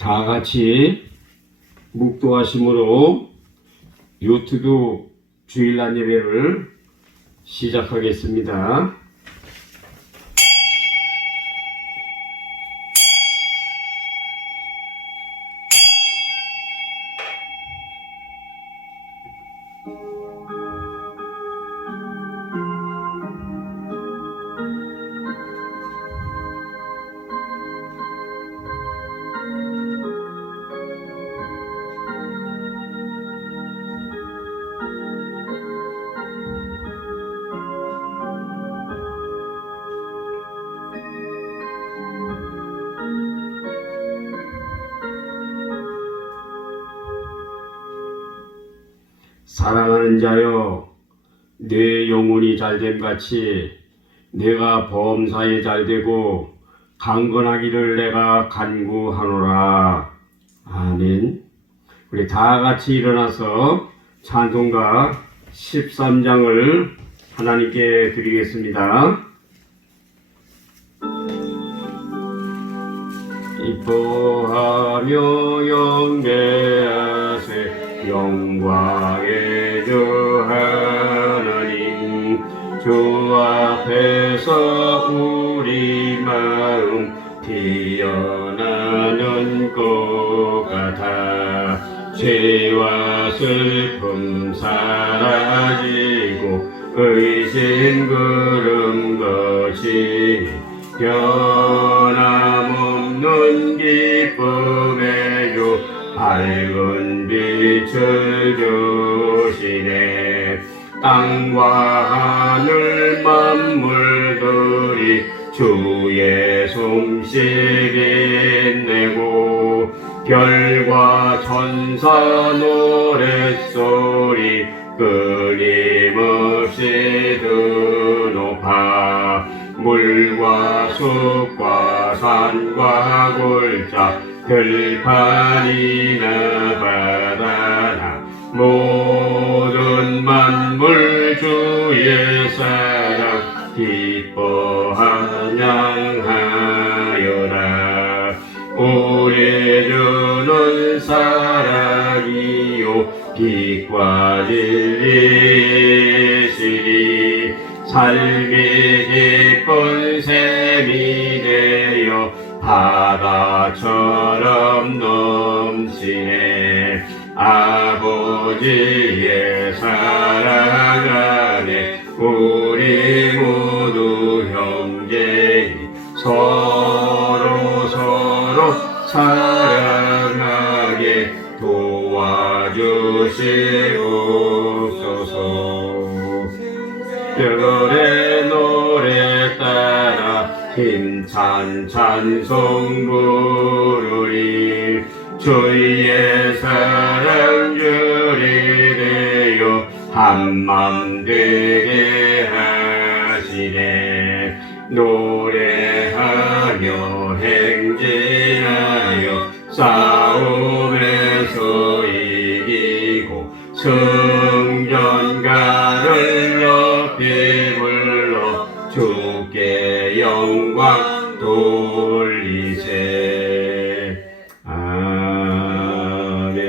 다 같이 묵도하심으로 유튜브 주일날 예배를 시작하겠습니다. 사랑하는 자여, 내 영혼이 잘됨같이 내가 범사에 잘되고 강건하기를 내가 간구하노라. 아멘. 우리 다 같이 일어나서 찬송가 13장을 하나님께 드리겠습니다. 이뻐하며 영배하세 영광의 주 하나님, 주 앞에서 우리 마음 피어나는 것 같아. 죄와 슬픔 사라지고 의심 그른 것이 변함없는 기쁨의 주 밝은 빛을 주시네. 땅과 하늘 만물들이 주의 솜씨 빛내고 별과 천사 노랫소리 끊임없이 드높아. 물과 숲과 산과 골짜 들판이나 바다나 모든 만물 주의 사랑 기뻐 찬양하여라. 우리 주는 사랑이요 빛과 진리시리. 삶이 기쁜 샘이 되어 바다처럼 넘치네. 아버지의 사랑 안에 우리 모두 형제니 서로 사랑하게 도와주시옵소서. 별의 노래 따라 힘찬 찬송 부르리. 주의 사랑 줄이 되어 한맘 되게 하시네. 노래하며 행진하여 싸움에서 이기고 승전가를 높이 불러 주께 영광 돌리세. 아멘.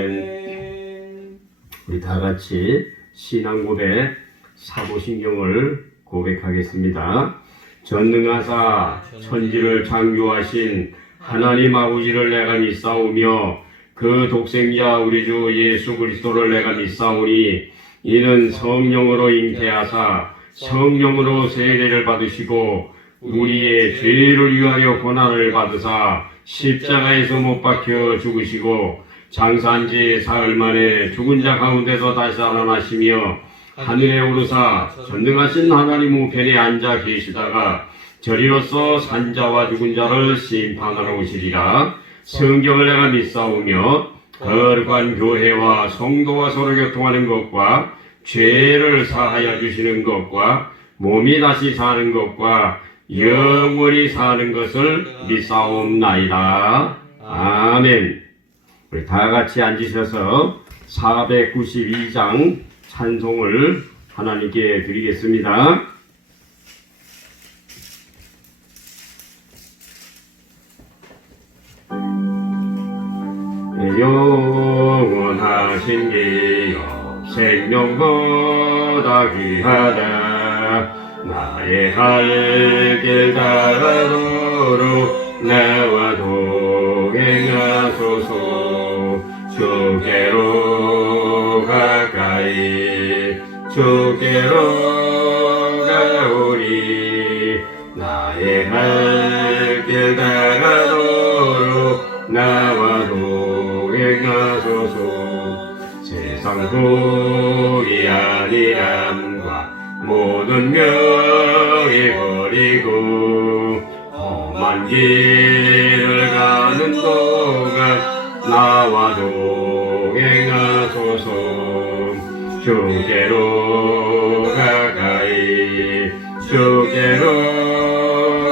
우리 다 같이 신앙 고백 사도신경을 고백하겠습니다. 전능하사 천지를 창조하신 하나님 아버지를 내가 믿사오며 그 독생자 우리 주 예수 그리스도를 내가 믿사오니 이는 성령으로 잉태하사 성령으로 세례를 받으시고 우리의 죄를 위하여 고난을 받으사 십자가에서 못 박혀 죽으시고 장사한 지 사흘 만에 죽은 자 가운데서 다시 살아나시며 하늘에 오르사 전능하신 하나님 우편에 앉아 계시다가 저리로서 산자와 죽은 자를 심판하러 오시리라. 성경을 내가 믿사오며 거룩한 교회와 성도와 서로 교통하는 것과 죄를 사하여 주시는 것과 몸이 다시 사는 것과 영원히 사는 것을 믿사옵나이다. 아멘. 우리 다 같이 앉으셔서 492장 찬송을 하나님께 드리겠습니다. 영원하신 기여 생명보다 귀하다. 나의 갈 길 다가도록 나와 동행하소서. 주께로 가까이 주께로 가오리. 나의 갈 길 다가도록 나와 동행하소서. 세상 복이 아니함과 모든 명예 버리고 험한 길을 가는 동안 나와 동행하소서. 주께로 가까이 주께로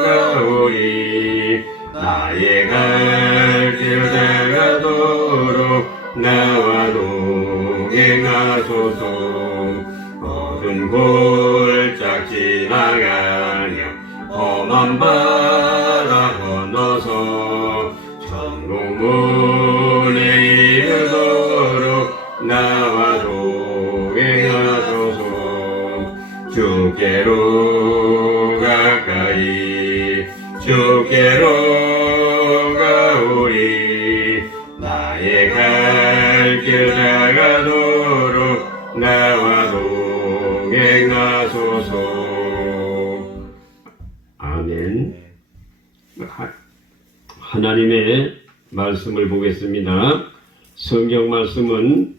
가오리. 나의 갈 길 다가도록 나와 동행하소서. 어두운 골짝 지나가며 험한 바다 건너서 천국문에 이르도록 나와 동행하소서. 주께로 가까이 주께로 가오리. 나의 갈 길 다가도록 나와 동행하소서. 아멘. 하나님의 말씀을 보겠습니다. 성경 말씀은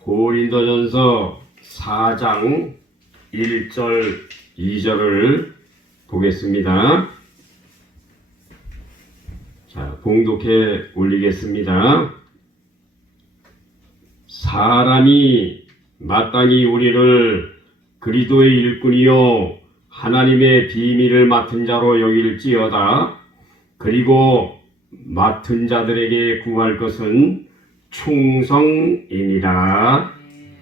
고린도전서 4장 1절 2절을 보겠습니다. 자, 봉독해 올리겠습니다. 사람이 마땅히 우리를 그리스도의 일꾼이요 하나님의 비밀을 맡은 자로 여길지어다. 그리고 맡은 자들에게 구할 것은 충성이니라.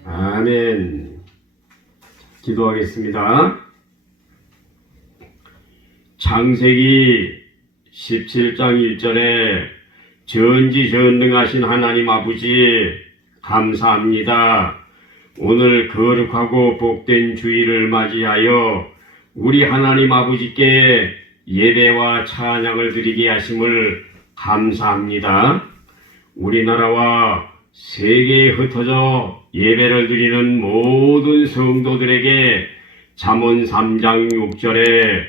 아멘. 기도하겠습니다. 창세기 17장 1절에 전지전능하신 하나님 아버지 감사합니다. 오늘 거룩하고 복된 주일을 맞이하여 우리 하나님 아버지께 예배와 찬양을 드리게 하심을 감사합니다. 우리나라와 세계에 흩어져 예배를 드리는 모든 성도들에게 잠언 3장 6절에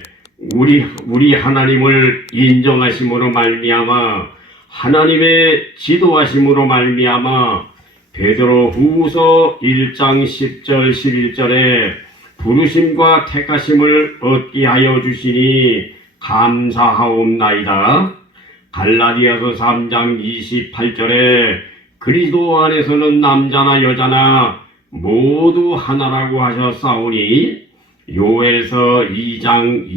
우리 하나님을 인정하심으로 말미암아 하나님의 지도하심으로 말미암아 베드로 후서 1장 10절 11절에 부르심과 택하심을 얻게 하여 주시니 감사하옵나이다. 갈라디아서 3장 28절에 그리스도 안에서는 남자나 여자나 모두 하나라고 하셨사오니 요엘서 2장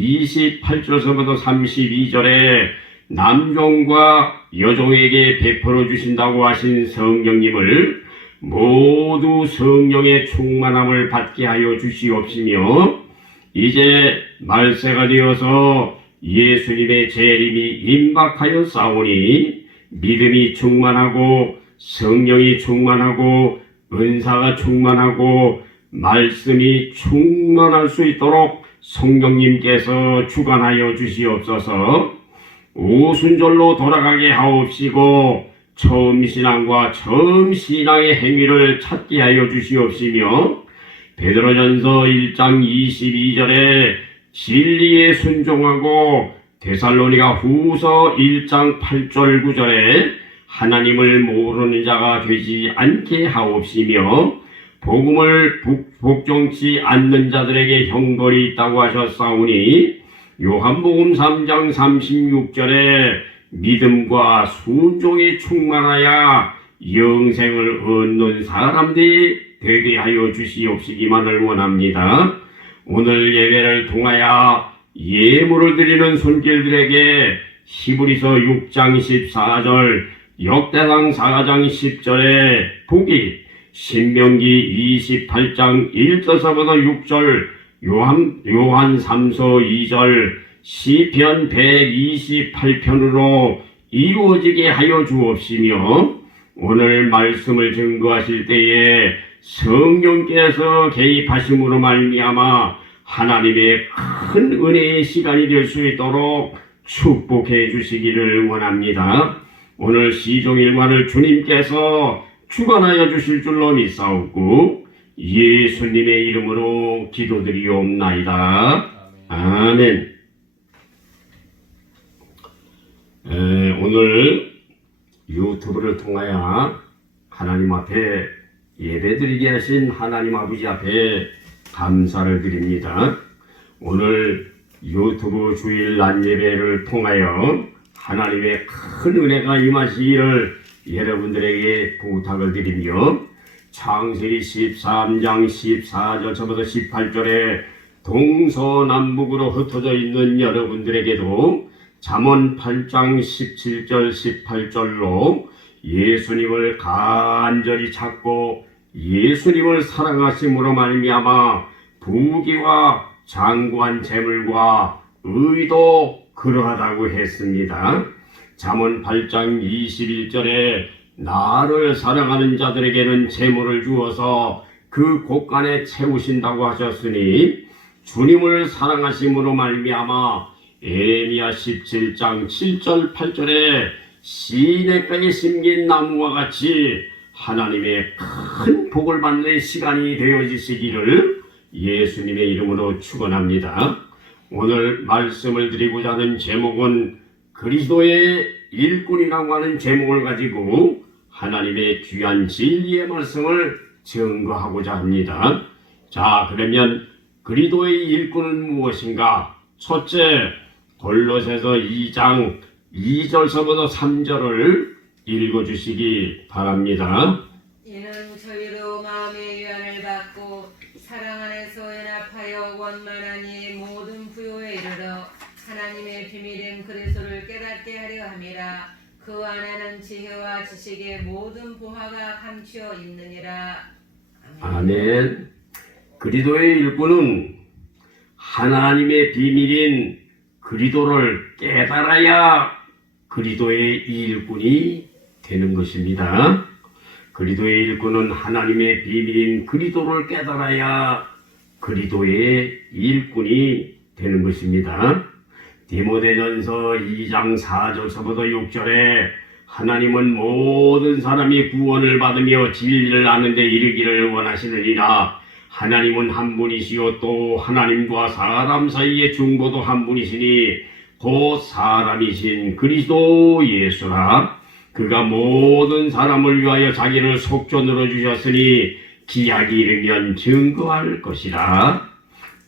28절서부터 32절에 남종과 여종에게 베풀어 주신다고 하신 성령님을 모두 성령의 충만함을 받게 하여 주시옵시며 이제 말세가 되어서 예수님의 재림이 임박하여 싸우니 믿음이 충만하고 성령이 충만하고 은사가 충만하고 말씀이 충만할 수 있도록 성령님께서 주관하여 주시옵소서. 오순절로 돌아가게 하옵시고 처음 신앙과 처음 신앙의 행위를 찾게 하여 주시옵시며 베드로전서 1장 22절에 진리에 순종하고 데살로니가 후서 1장 8절 9절에 하나님을 모르는 자가 되지 않게 하옵시며 복음을 복종치 않는 자들에게 형벌이 있다고 하셨사오니 요한복음 3장 36절에 믿음과 순종이 충만하여 영생을 얻는 사람들이 되게 하여 주시옵시기만을 원합니다. 오늘 예배를 통하여 예물을 드리는 손길들에게 히브리서 6장 14절 역대상 4장 10절에 복이 신명기 28장 1절서부터 6절 요한 3서 2절 시편 128편으로 이루어지게 하여 주옵시며 오늘 말씀을 증거하실 때에 성령께서 개입하심으로 말미암아 하나님의 큰 은혜의 시간이 될 수 있도록 축복해 주시기를 원합니다. 오늘 시종일관을 주님께서 주관하여 주실 줄로 믿사옵고 예수님의 이름으로 기도드리옵나이다. 아멘. 오늘 유튜브를 통하여 하나님 앞에 예배드리게 하신 하나님 아버지 앞에 감사를 드립니다. 오늘 유튜브 주일 낮 예배를 통하여 하나님의 큰 은혜가 임하시기를 여러분들에게 부탁을 드리며 창세기 13장 14절부터 18절에 동서남북으로 흩어져 있는 여러분들에게도 잠언 8장 17절 18절로 예수님을 간절히 찾고 예수님을 사랑하심으로 말미암아 부귀와 장구한 재물과 의도 그러하다고 했습니다. 잠언 8장 21절에 나를 사랑하는 자들에게는 재물을 주어서 그 곳간에 채우신다고 하셨으니 주님을 사랑하심으로 말미암아 에레미야 17장 7절 8절에 시냇가에 심긴 나무와 같이 하나님의 큰 복을 받는 시간이 되어지시기를 예수님의 이름으로 축원합니다. 오늘 말씀을 드리고자 하는 제목은 그리스도의 일꾼이라고 하는 제목을 가지고 하나님의 귀한 진리의 말씀을 증거하고자 합니다. 자, 그러면 그리스도의 일꾼은 무엇인가? 첫째, 골로새서 2장 2절서부터 3절을 읽어주시기 바랍니다. 이는 저희도 마음의 위안을 받고 사랑 안에서 연합하여 원만하니 모든 부요에 이르러 하나님의 비밀인 그리스도를 깨닫게 하려 함이라. 그 안에는 지혜와 지식의 모든 보화가 감추어 있느니라. 아멘. 그리스도의 일꾼은 하나님의 비밀인 그리스도를 깨달아야 그리스도의 일꾼이 되는 것입니다. 그리스도의 일꾼은 하나님의 비밀인 그리스도를 깨달아야 그리스도의 일꾼이 되는 것입니다. 디모데전서 2장 4절서부터 6절에 하나님은 모든 사람이 구원을 받으며 진리를 아는 데 이르기를 원하시느니라. 하나님은 한 분이시요 또 하나님과 사람 사이의 중보도 한 분이시니 곧 사람이신 그리스도 예수라. 그가 모든 사람을 위하여 자기를 속전으로 주셨으니 기약이 이르면 증거할 것이라.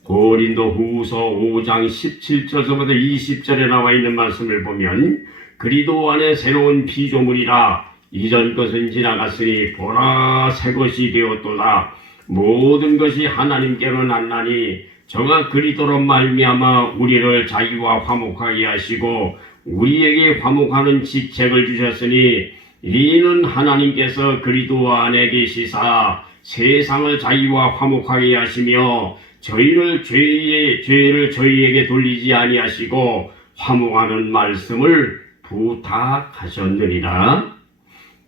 고린도 후서 5장 17절서부터 20절에 나와 있는 말씀을 보면 그리스도 안에 새로운 피조물이라. 이전 것은 지나갔으니 보라 새 것이 되었도다. 모든 것이 하나님께로 났나니 저가 그리스도로 말미암아 우리를 자기와 화목하게 하시고 우리에게 화목하는 직책을 주셨으니 이는 하나님께서 그리스도 안에 계시사 세상을 자기와 화목하게 하시며 저희를 죄를 저희에게 돌리지 아니하시고 화목하는 말씀을 부탁하셨느니라.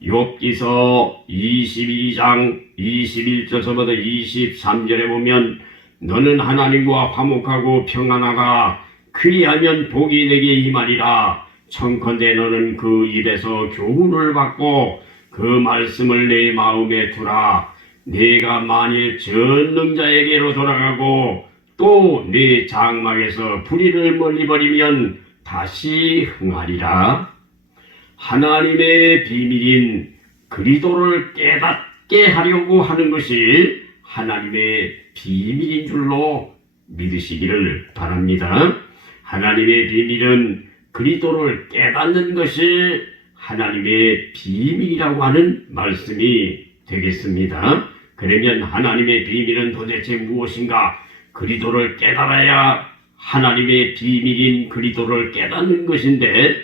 욥기서 22장 21절부터 23절에 보면 너는 하나님과 화목하고 평안하라. 그리하면 복이 내게 임하리라. 청컨대 너는 그 입에서 교훈을 받고 그 말씀을 내 마음에 두라. 내가 만일 전능자에게로 돌아가고 또 내 장막에서 불의를 멀리 버리면 다시 흥하리라. 하나님의 비밀인 그리스도를 깨닫게 하려고 하는 것이 하나님의 비밀인 줄로 믿으시기를 바랍니다. 하나님의 비밀은 그리스도를 깨닫는 것이 하나님의 비밀이라고 하는 말씀이 되겠습니다. 그러면 하나님의 비밀은 도대체 무엇인가? 그리스도를 깨달아야 하나님의 비밀인 그리스도를 깨닫는 것인데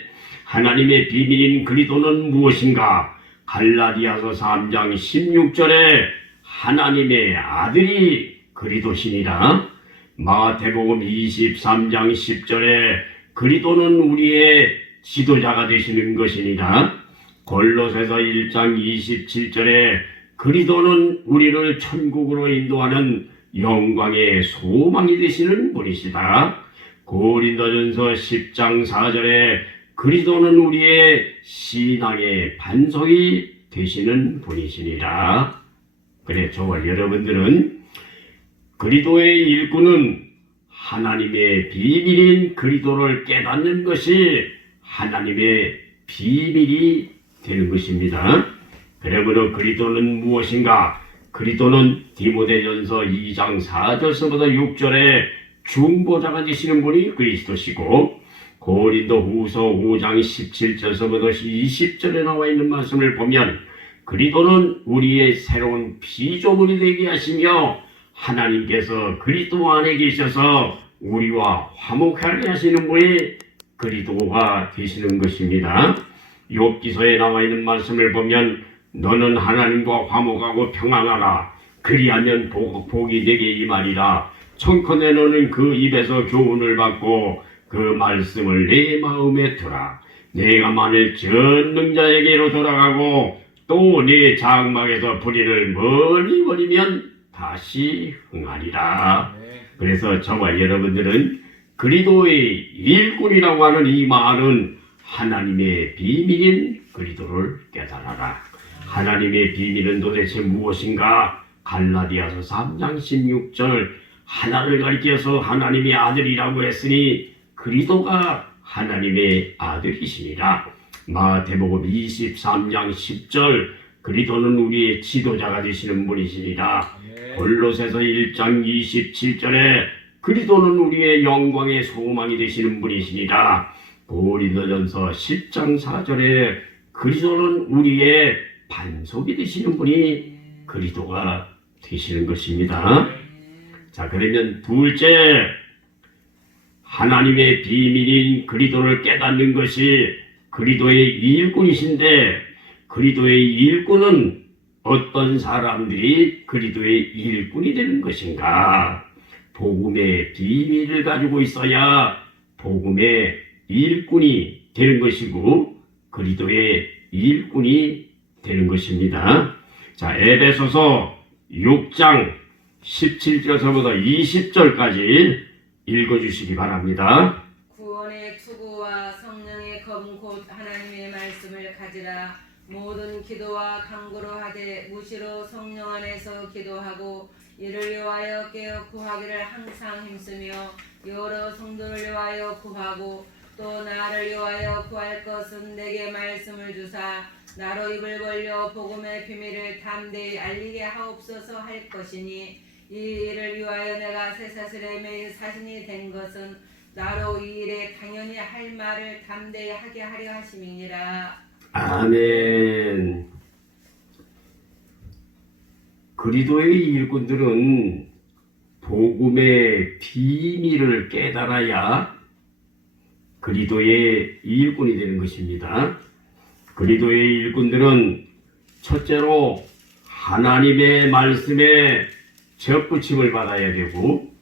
하나님의 비밀인 그리스도는 무엇인가? 갈라디아서 3장 16절에 하나님의 아들이 그리스도시니라. 마태복음 23장 10절에 그리스도는 우리의 지도자가 되시는 것이니라. 골로새서 1장 27절에 그리스도는 우리를 천국으로 인도하는 영광의 소망이 되시는 분이시다. 고린도전서 10장 4절에 그리스도는 우리의 신앙의 반석이 되시는 분이시니라. 그래, 저와 여러분들은 그리스도의 일꾼은 하나님의 비밀인 그리스도를 깨닫는 것이 하나님의 비밀이 되는 것입니다. 그러므로 그리스도는 무엇인가? 그리스도는 디모데전서 2장 4절서부터 6절에 중보자가 되시는 분이 그리스도시고, 고린도 후서 5장 17절서부터 20절에 나와 있는 말씀을 보면 그리스도는 우리의 새로운 피조물이 되게 하시며 하나님께서 그리스도 안에 계셔서 우리와 화목하게 하시는 분이 그리스도가 되시는 것입니다. 욥기서에 나와 있는 말씀을 보면 너는 하나님과 화목하고 평안하라. 그리하면 복이 내게 임하리라. 청컨대 너는 그 입에서 교훈을 받고 그 말씀을 내 마음에 두라. 내가 만일 전능자에게로 돌아가고 또 내 장막에서 불의를 멀리 버리면 다시 흥하리라. 그래서 저와 여러분들은 그리스도의 일꾼이라고 하는 이 말은 하나님의 비밀인 그리스도를 깨달아라. 하나님의 비밀은 도대체 무엇인가? 갈라디아서 3장 16절 하나를 가리켜서 하나님의 아들이라고 했으니 그리스도가 하나님의 아들이시니라. 마태복음 23장 10절 그리스도는 우리의 지도자가 되시는 분이시니라. 골로새서 1장 27절에 그리스도는 우리의 영광의 소망이 되시는 분이시니라. 고린도전서 10장 4절에 그리스도는 우리의 반석이 되시는 분이 그리스도가 되시는 것입니다. 자, 그러면 둘째, 하나님의 비밀인 그리스도를 깨닫는 것이 그리스도의 일꾼이신데, 그리스도의 일꾼은 어떤 사람들이 그리스도의 일꾼이 되는 것인가? 복음의 비밀을 가지고 있어야 복음의 일꾼이 되는 것이고 그리스도의 일꾼이 되는 것입니다. 자, 에베소서 6장 17절서부터 20절까지 읽어주시기 바랍니다. 구원의 투구와 성령의 검 곧 하나님의 말씀을 가지라. 모든 기도와 간구로 하되 무시로 성령 안에서 기도하고 이를 위하여 깨어 구하기를 항상 힘쓰며 여러 성도를 위하여 구하고 또 나를 위하여 구할 것은 내게 말씀을 주사 나로 입을 벌려 복음의 비밀을 담대히 알리게 하옵소서 할 것이니 이 일을 위하여 내가 쇠사슬에 매일 사신이 된 것은 나로 이 일에 당연히 할 말을 담대히 하게 하려 하심이니라. 아멘. 그리스도의 일꾼들은 복음의 비밀을 깨달아야 그리스도의 일꾼이 되는 것입니다. 그리스도의 일꾼들은 첫째로 하나님의 말씀에 접붙임을 받아야 되고,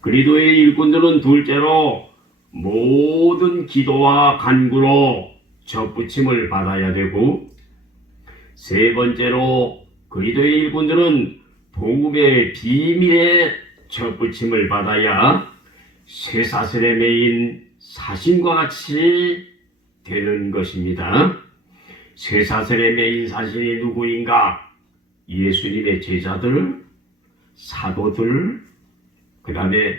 그리스도의 일꾼들은 둘째로 모든 기도와 간구로 접붙임을 받아야 되고, 세 번째로 그리스도의 일꾼들은 복음의 비밀에 접붙임을 받아야 쇠사슬에 매인 사신과 같이 되는 것입니다. 쇠사슬에 매인 사신이 누구인가? 예수님의 제자들, 사도들, 그 다음에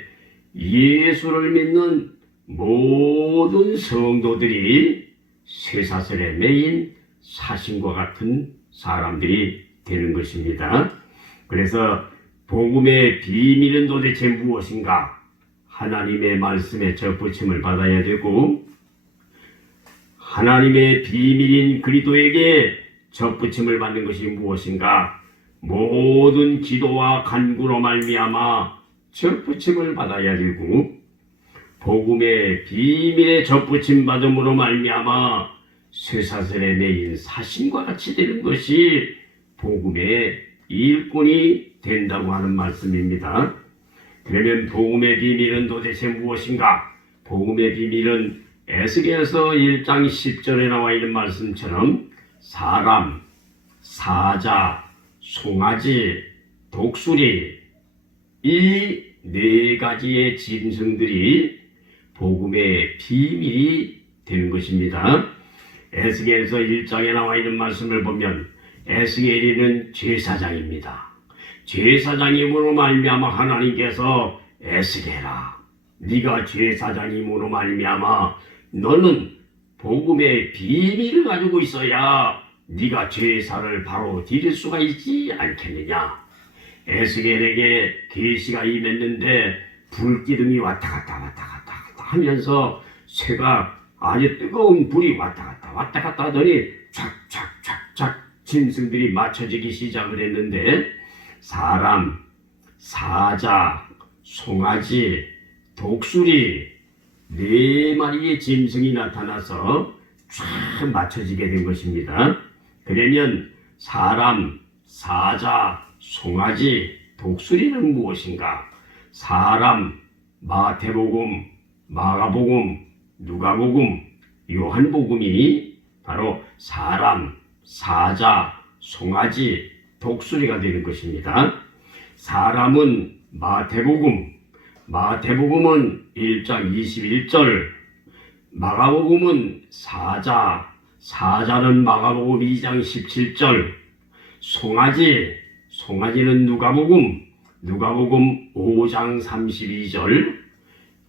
예수를 믿는 모든 성도들이 쇠사슬에 매인 사신과 같은 사람들이 되는 것입니다. 그래서 복음의 비밀은 도대체 무엇인가? 하나님의 말씀에 접붙임을 받아야 되고, 하나님의 비밀인 그리스도에게 접붙임을 받는 것이 무엇인가? 모든 기도와 간구로 말미암아 접붙임을 받아야 되고, 복음의 비밀에 접붙임 받음으로 말미암아 쇠사슬에 매인 사신과 같이 되는 것이 복음의 일꾼이 된다고 하는 말씀입니다. 그러면 복음의 비밀은 도대체 무엇인가? 복음의 비밀은 에스겔서 1장 10절에 나와 있는 말씀처럼 사람, 사자, 송아지, 독수리 이 네 가지의 짐승들이 복음의 비밀이 되는 것입니다. 에스겔서 1장에 나와 있는 말씀을 보면 에스겔이는 제사장입니다. 제사장임으로 말미암아 하나님께서 에스겔아, 네가 제사장임으로 말미암아 너는 복음의 비밀을 가지고 있어야 네가 제사를 바로 드릴 수가 있지 않겠느냐. 에스겔에게 계시가 임했는데 불기둥이 왔다 갔다 하면서 쇠가 아주 뜨거운 불이 왔다 갔다 하더니 촥촥촥촥 짐승들이 맞춰지기 시작을 했는데 사람, 사자, 송아지, 독수리 네 마리의 짐승이 나타나서 쫙 맞춰지게 된 것입니다. 그러면 사람, 사자, 송아지, 독수리는 무엇인가? 사람, 마태복음, 마가복음, 누가복음, 요한복음이 바로 사람, 사자, 송아지, 독수리가 되는 것입니다. 사람은 마태복음은 1장 21절, 마가복음은 사자는 마가복음 2장 17절, 송아지는 누가복음 5장 32절,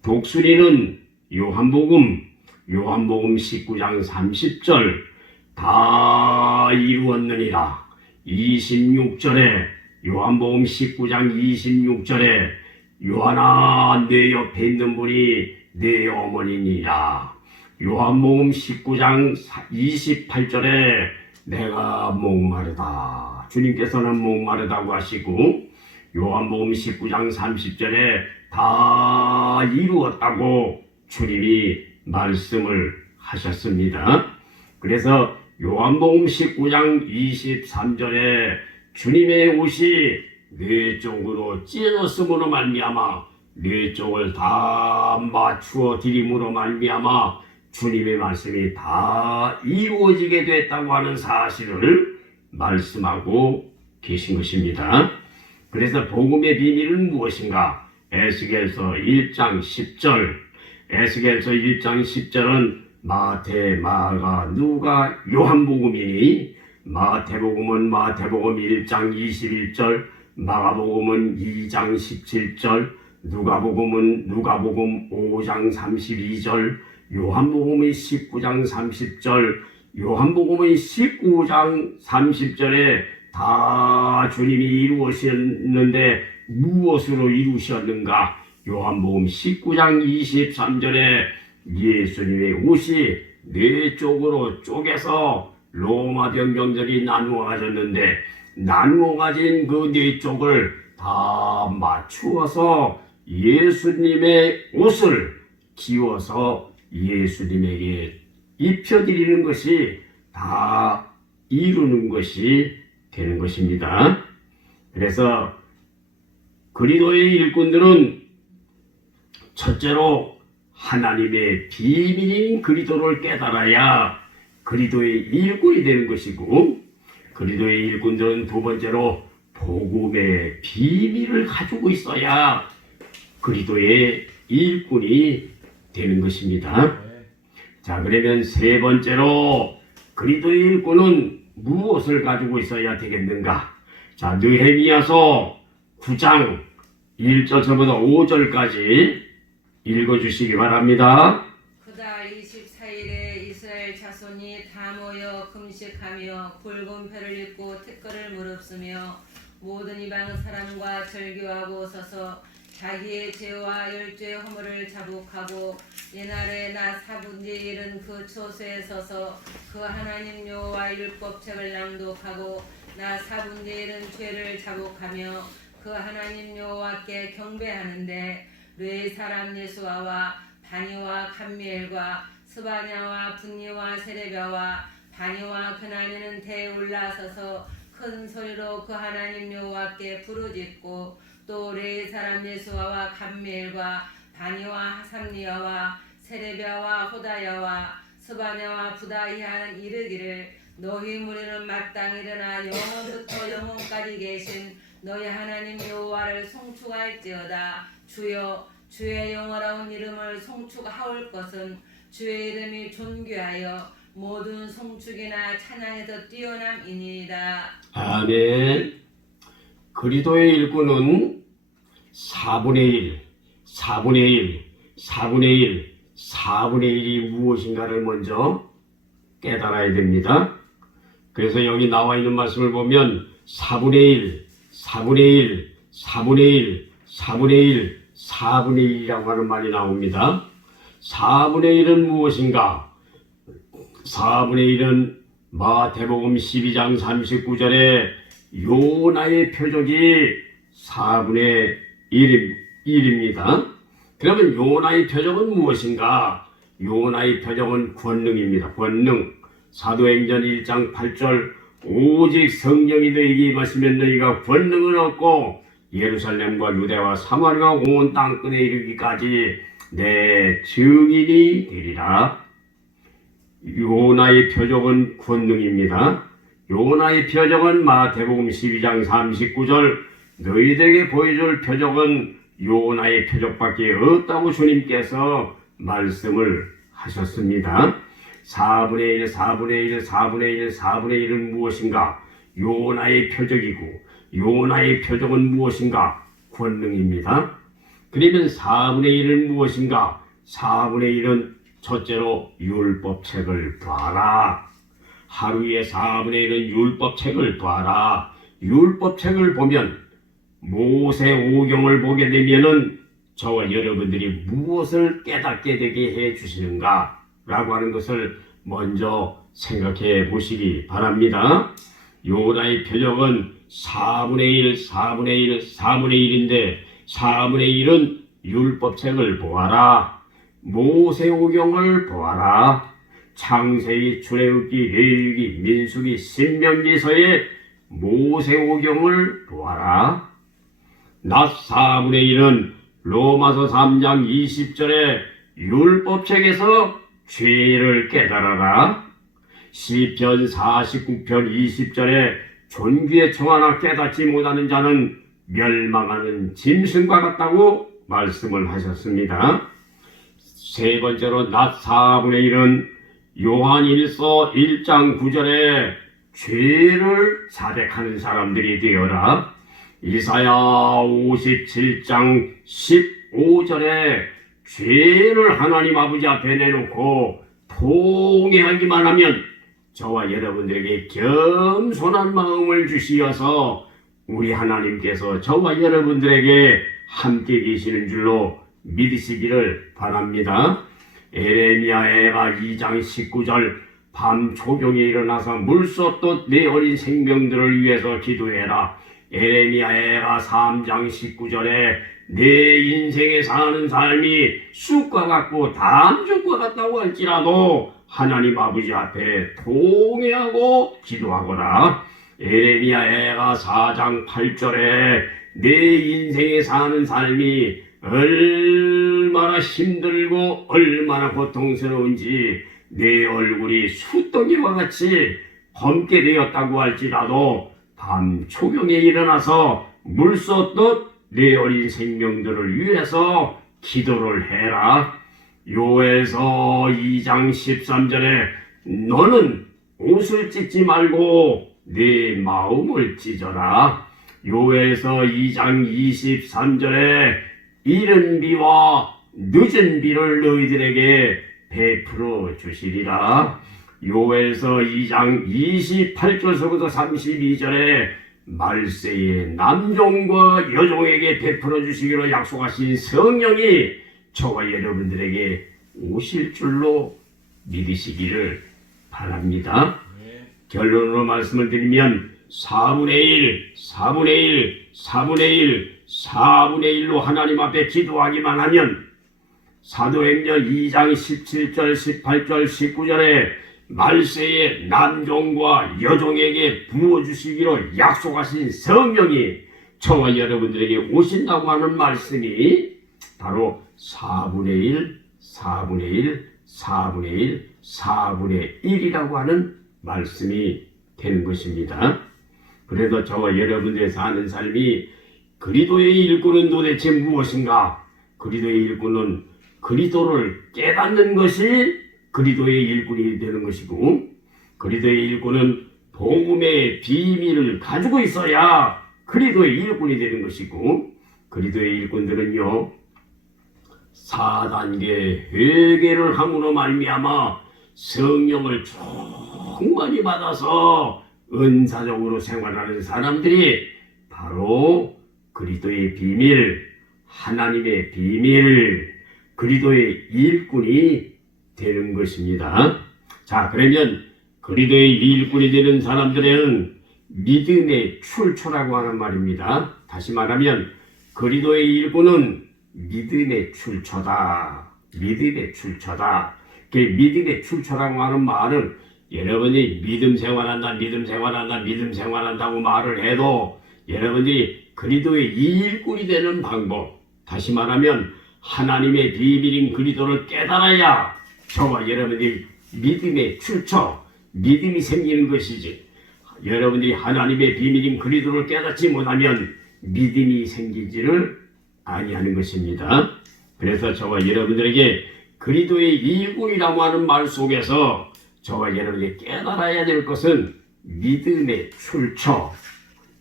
독수리는 요한복음 19장 30절 다 이루었느니라. 26절에 요한복음 19장 26절에 요한아 내 옆에 있는 분이 내 어머니니라. 요한복음 19장 28절에 내가 목마르다. 주님께서는 목마르다고 하시고 요한복음 19장 30절에 다 이루었다고 주님이 말씀을 하셨습니다. 그래서 요한복음 19장 23절에 주님의 옷이 네 쪽으로 찢어졌음으로 말미암아 네 쪽을 다 맞추어 드림으로 말미암아 주님의 말씀이 다 이루어지게 됐다고 하는 사실을 말씀하고 계신 것입니다. 그래서 복음의 비밀은 무엇인가? 에스겔서 1장 10절은 마태, 마가, 누가, 요한복음이니 마태복음은 마태복음 1장 21절, 마가복음은 2장 17절, 누가복음은 누가복음 5장 32절, 요한복음은 19장 30절, 요한복음은 19장 30절에 다 주님이 이루셨는데 무엇으로 이루셨는가? 요한복음 19장 23절에 예수님의 옷이 네 쪽으로 쪼개서 로마 병병들이 나누어 가졌는데 나누어 가진 그 네 쪽을 다 맞추어서 예수님의 옷을 기워서 예수님에게 입혀드리는 것이 다 이루는 것이 되는 것입니다. 그래서 그리스도의 일꾼들은 첫째로 하나님의 비밀인 그리스도를 깨달아야 그리스도의 일꾼이 되는 것이고, 그리스도의 일꾼들은 두 번째로 복음의 비밀을 가지고 있어야 그리스도의 일꾼이 되는 것입니다. 자, 그러면 세 번째로 그리스도의 일꾼은 무엇을 가지고 있어야 되겠는가? 자, 느헤미야서 9장 1절부터 5절까지 읽어주시기 바랍니다. 그달 24일에 이스라엘 자손이 다 모여 금식하며 붉은 펴를 입고 티끌을 무릅쓰며 모든 이방 사람과 절규하고 서서 자기의 죄와 열죄의 허물을 자복하고 옛날에 나 4분의 1은 그 초소에 서서 그 하나님 여호와 율법책을 낭독하고 나 4분의 1은 죄를 자복하며 그 하나님 여호와께 경배하는데 르의 사람 예수아와 바니와 감미엘과 스바냐와 분니와 세레비아와 바니와 그나니는 대에 올라서서 큰 소리로 그 하나님 여호와께 부르짖고 또 르의 사람 예수아와 감미엘과 바니와 하삼리아와 세레비아와 호다야와 스바냐와 부다히아는 이르기를 너희 무리는 마땅히 일어나 영원부터 영원까지 계신 너희 하나님 여호와를 송축할지어다. 주여 주의 영원하온 이름을 송축하올 것은 주의 이름이 존귀하여 모든 송축이나 찬양에서 뛰어남이니이다. 아멘. 그리도의 일꾼은 4분의 1, 4분의 1, 4분의 1, 4분의 1이 무엇인가를 먼저 깨달아야 됩니다. 그래서 여기 나와 있는 말씀을 보면 4분의 1, 4분의 1, 4분의 1, 4분의 1, 4분의 1이라고 하는 말이 나옵니다. 4분의 1은 무엇인가? 4분의 1은 마태복음 12장 39절에 요나의 표적이 4분의 1입니다. 그러면 요나의 표적은 무엇인가? 요나의 표적은 권능입니다. 권능. 사도행전 1장 8절 오직 성령이 너희에게 임하시면 너희가 권능을 얻고 예루살렘과 유대와 사마리아 온 땅끝에 이르기까지 내 증인이 되리라. 요나의 표적은 권능입니다. 요나의 표적은 마태복음 12장 39절 너희들에게 보여줄 표적은 요나의 표적밖에 없다고 주님께서 말씀을 하셨습니다. 4분의 1, 4분의 1, 4분의 1, 4분의 1은 무엇인가? 요나의 표적이고 요나의 표적은 무엇인가? 권능입니다. 그러면 4분의 1은 무엇인가? 4분의 1은 첫째로 율법책을 봐라. 하루에 4분의 1은 율법책을 봐라. 율법책을 보면 모세오경을 보게 되면은 저와 여러분들이 무엇을 깨닫게 되게 해 주시는가 라고 하는 것을 먼저 생각해 보시기 바랍니다. 요나의 표적은 4분의 1, 4분의 1, 4분의 1인데 4분의 1은 율법책을 보아라. 모세오경을 보아라. 창세기, 출애굽기, 레위기, 민수기, 신명기서의 모세오경을 보아라. 낮 4분의 1은 로마서 3장 20절에 율법책에서 죄를 깨달아라. 시편 49편 20절에 존귀의 청하나 깨닫지 못하는 자는 멸망하는 짐승과 같다고 말씀을 하셨습니다. 세 번째로 낮 4분의 1은 요한일서 1장 9절에 죄를 자백하는 사람들이 되어라. 이사야 57장 15절에 죄를 하나님 아버지 앞에 내놓고 통회하기만 하면 저와 여러분들에게 겸손한 마음을 주시어서 우리 하나님께서 저와 여러분들에게 함께 계시는 줄로 믿으시기를 바랍니다. 에레미야가 2장 19절 밤 초경에 일어나서 물 쏟듯 내 어린 생명들을 위해서 기도해라. 에레미야가 3장 19절에 내 인생에 사는 삶이 쑥과 같고 담즙과 같다고 할지라도 하나님 아버지 앞에 통회하고 기도하거라. 에레미야가 4장 8절에 내 인생에 사는 삶이 얼마나 힘들고 얼마나 고통스러운지 내 얼굴이 숫덩이와 같이 검게 되었다고 할지라도 밤 초경에 일어나서 물 쏟듯 내 어린 생명들을 위해서 기도를 해라. 요엘서 2장 13절에 너는 옷을 찢지 말고 내 마음을 찢어라. 요엘서 2장 23절에 이른 비와 늦은 비를 너희들에게 베풀어 주시리라. 요엘서 2장 28절서부터 32절에 말세에 남종과 여종에게 베풀어 주시기로 약속하신 성령이 저와 여러분들에게 오실 줄로 믿으시기를 바랍니다. 결론으로 말씀을 드리면 4분의 1, 4분의 1, 4분의 1, 4분의 1로 하나님 앞에 기도하기만 하면 사도행전 2장 17절, 18절, 19절에 말세에 남종과 여종에게 부어주시기로 약속하신 성령이 저와 여러분들에게 오신다고 하는 말씀이 바로 4분의 1, 4분의 1, 4분의 1, 4분의 1이라고 하는 말씀이 되는 것입니다. 그래서 저와 여러분들이 사는 삶이 그리스도의 일꾼은 도대체 무엇인가? 그리스도의 일꾼은 그리스도를 깨닫는 것이 그리스도의 일꾼이 되는 것이고, 그리스도의 일꾼은 복음의 비밀을 가지고 있어야 그리스도의 일꾼이 되는 것이고, 그리스도의 일꾼들은요 4단계 회개를 함으로 말미암아 성령을 충만히 받아서 은사적으로 생활하는 사람들이 바로 그리스도의 비밀, 하나님의 비밀, 그리스도의 일꾼이 되는 것입니다. 자, 그러면 그리스도의 일꾼이 되는 사람들은 믿음의 출처라고 하는 말입니다. 다시 말하면 그리스도의 일꾼은 믿음의 출처다. 믿음의 출처다. 그 믿음의 출처라고 하는 말은 여러분이 믿음 생활한다고 말을 해도 여러분들이 그리스도의 일꾼이 되는 방법, 다시 말하면 하나님의 비밀인 그리스도를 깨달아야 저와 여러분들이 믿음의 출처, 믿음이 생기는 것이지, 여러분들이 하나님의 비밀인 그리스도를 깨닫지 못하면 믿음이 생기지를 아니하는 것입니다. 그래서 저와 여러분들에게 그리스도의 일꾼이라고 하는 말 속에서 저와 여러분이 깨달아야 될 것은 믿음의 출처,